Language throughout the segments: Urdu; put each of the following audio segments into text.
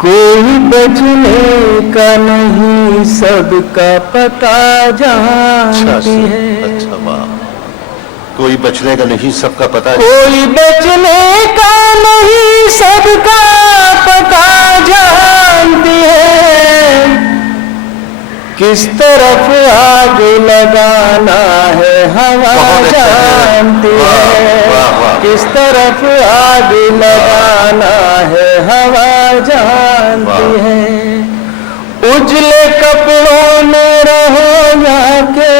کوئی بچنے کا نہیں سب کا پتہ جانتی ہے. اچھا واہ. کوئی بچنے کا نہیں سب کا پتہ. کوئی بچنے کا نہیں سب کا پتہ جانتی ہے. کس طرف آگ لگانا ہے ہوا جانتی ہے. کس طرف آگ لگانا ہے ہوا جانتی ہے. اجلے کپڑوں میں رہو یا کہ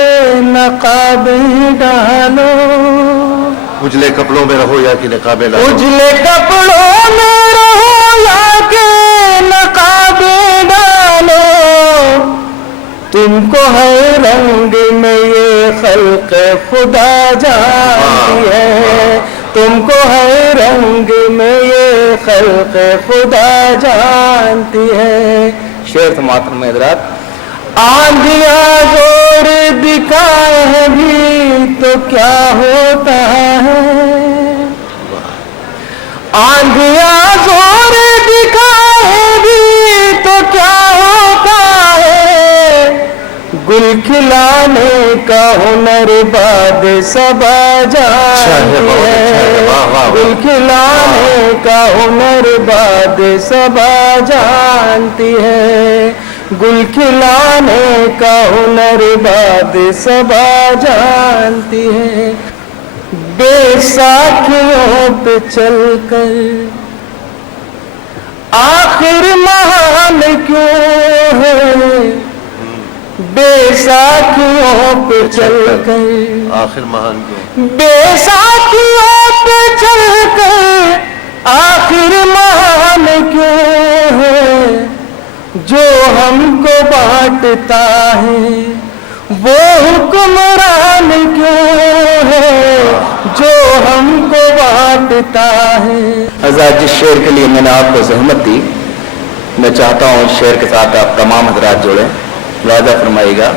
نقابیں ڈالو. اجلے کپڑوں میں رہو یا کہ نقابیں ڈالو. اجلے کپڑوں میں رہو یا کہ نقابیں ڈالو. تم کو ہر رنگ میں یہ خلق خدا جانتی ہے. تم کو ہر رنگ میں یہ خلق خدا جانتی ہے. شعر سماعت میں حضرات. آندھیاں زور دکھائے بھی تو کیا ہوتا ہے. آندھیاں زور دکھائے بھی تو کیا ہوتا ہے. گل کھلانے کا ہنر باد صبا جانتی ہے. گل کھلانے کا ہنر باد صبا جانتی ہے. گل کھلانے کا ہنر باد صبا جانتی ہے. بے ساکھیوں پہ چل کر آخر مہان کیوں ہے. بے ساکھیوں پہ چل کر آخر مہان کیوں. بے ساکھیوں پہ چل کر آخر مہان کیوں ہے. جو ہم کو بانٹتا ہے وہ حکمران کیوں ہے. جو ہم کو بانٹتا ہے. حضرات جس شعر کے لیے میں نے آپ کو زحمت دی میں چاہتا ہوں اس شعر کے ساتھ آپ تمام حضرات جوڑیں. ملاحظہ فرمائیے گا.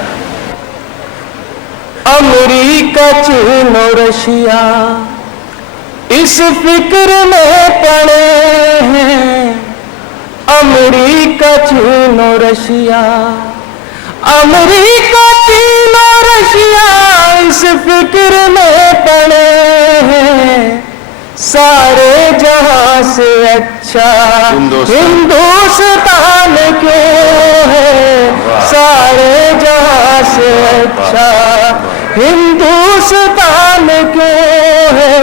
امریکہ چین و رشیا اس فکر میں پڑے ہیں. امریکہ چین و رشیا امریکہ چین و رشیا اس فکر میں پڑے ہیں. سارے جہاں سے اچھا ہندوستان کیوں ہے. سارے جہاں سے اچھا ہندوستان کیوں ہے.